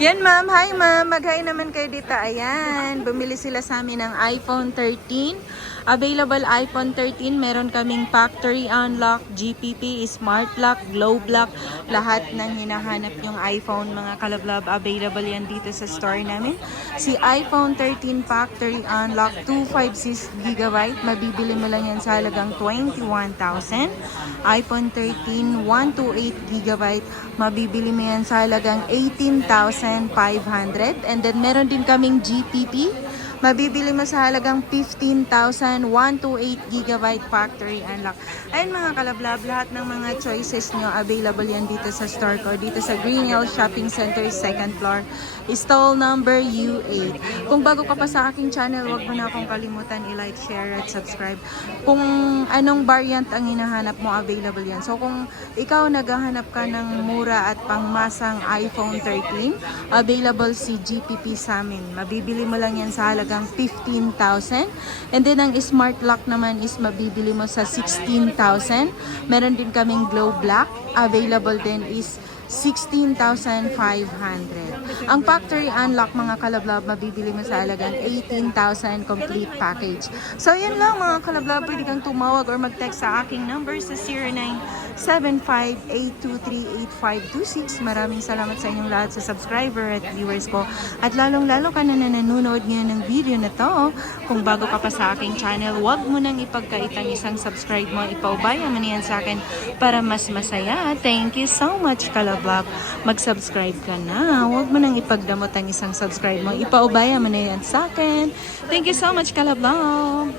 Yan ma'am, hi ma'am, mag-hi naman kayo dito. Ayan, bumili sila sa amin ng iPhone 13. Available iPhone 13, meron kaming factory unlock, GPP, smart lock, globe lock, lahat ng hinahanap yung iPhone mga kalablab. Available yan dito sa store namin. Si iPhone 13 factory unlock 256GB, mabibili mo lang yan sa halagang 21,000. iPhone 13 128GB, mabibili mo yan sa halagang 18,500. And then meron din kaming GPP, mabibili mo sa halagang 15,000, 128GB factory unlock. Ayun mga kalablab, lahat ng mga choices nyo available yan dito sa store ko, dito sa Green Hills Shopping Center, 2nd floor, stall number U8. Kung bago ka pa sa aking channel, huwag mo na akong kalimutan i-like, share at subscribe. Kung anong variant ang hinahanap mo, available yan. So kung ikaw naghahanap ka ng mura at pangmasang iPhone 13, available si GPP sa amin. Mabibili mo lang yan sa halagang 15,000. And then ang smart lock naman is mabibili mo sa 16,000. Meron din kaming glow black. Available din is 16,500. Ang factory unlock mga kalablab, mabibili mo sa halagang 18,000 complete package. So yan lang mga kalablab, pwede kang tumawag or mag-text sa aking number sa 0975-823-8526. Maraming salamat sa inyong lahat sa subscriber at viewers ko. At lalong-lalo ka na nanonood ngayon ng video na to. Kung bago ka pa sa aking channel, huwag mo nang ipagkait ang isang subscribe mo. Ipaubaya mo na yan sa akin para mas masaya. Thank you so much kalablab. Mag-subscribe ka na. Huwag mo nang ipagdamot ang isang subscribe mo. Ipaubaya mo na yan sa akin. Thank you so much kalablab.